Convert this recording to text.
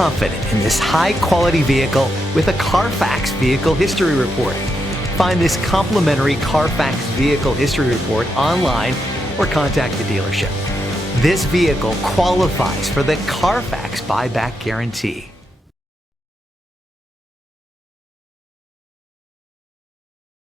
confident in this high-quality vehicle with a Carfax Vehicle History Report. Find this complimentary Carfax Vehicle History Report online or contact the dealership. This vehicle qualifies for the Carfax Buyback Guarantee.